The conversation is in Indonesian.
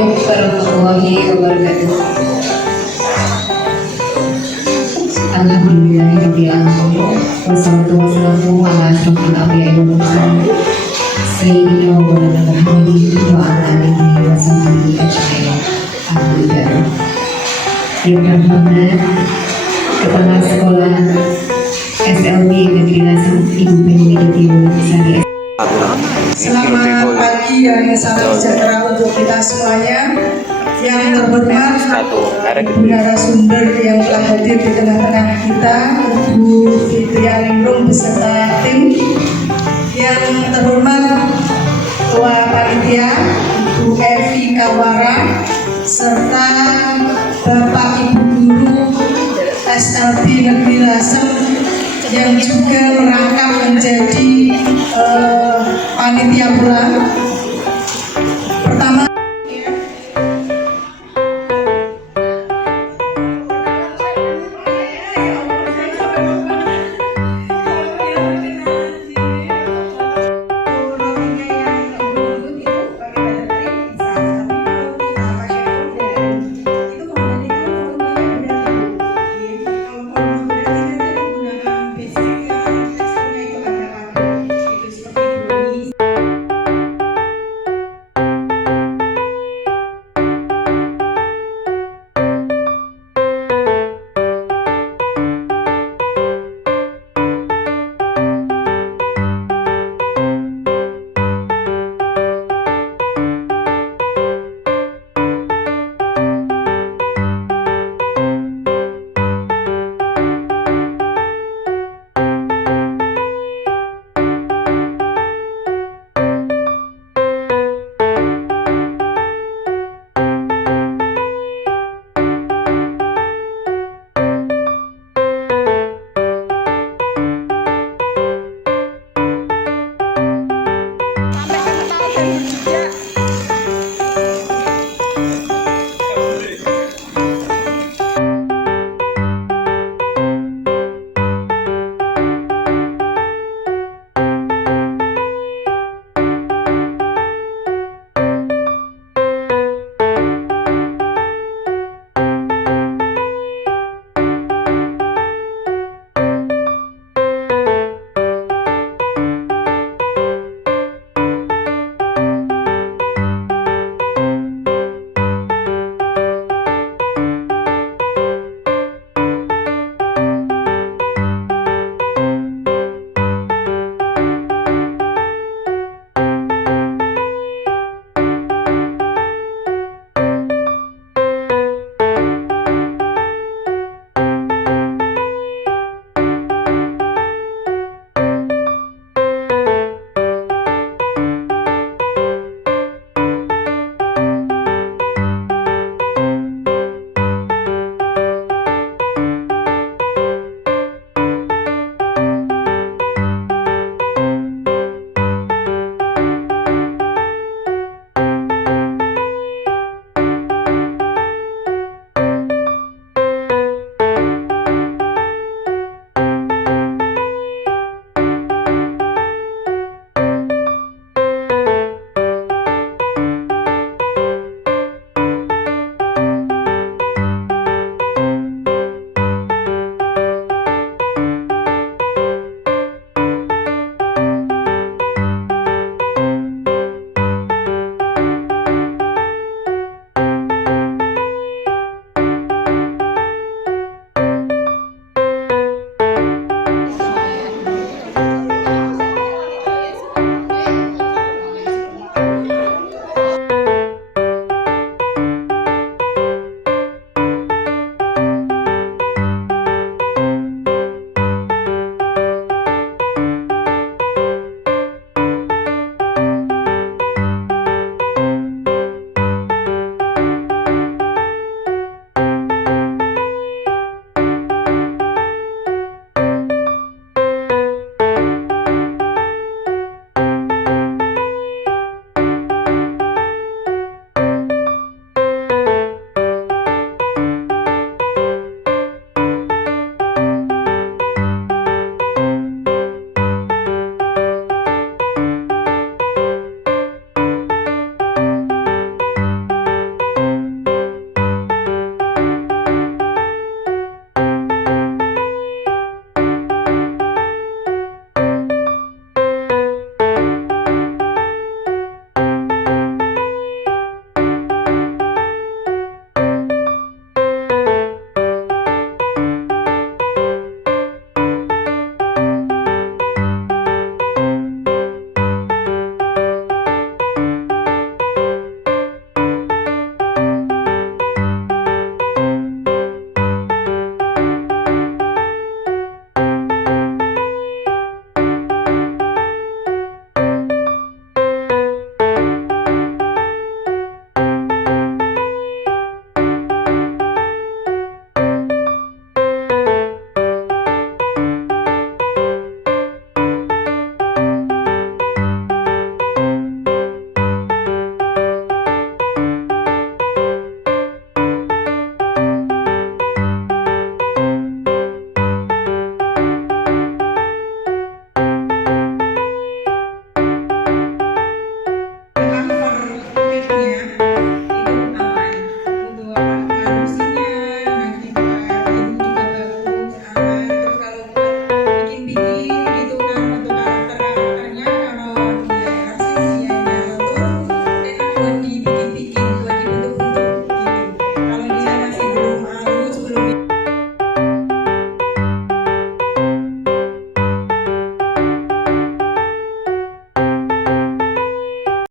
Assalamualaikum warahmatullahi wabarakatuh. Alhamdulillahirobbilalamin. Wassalatu wassalamu ala asyrofil anbiya'i wal mursalin sayyidina wa maulana Muhammadin wa ala alihi wa sahbihi ajma'in. Alhamdulillah. Yang terhormat Kepala Sekolah SLB Negeri Lasem Ibu Pendidik Sari. Selamat pagi dan salam sejahtera untuk kita semuanya. Yang terhormat narasumber yang telah hadir di tengah-tengah kita, Ibu Fitrianingrum beserta tim. Yang terhormat Ketua Panitia Ibu Evi Kawara serta Bapak Ibu Guru SLB Negeri Lasem yang juga merangkap menjadi panitia pula.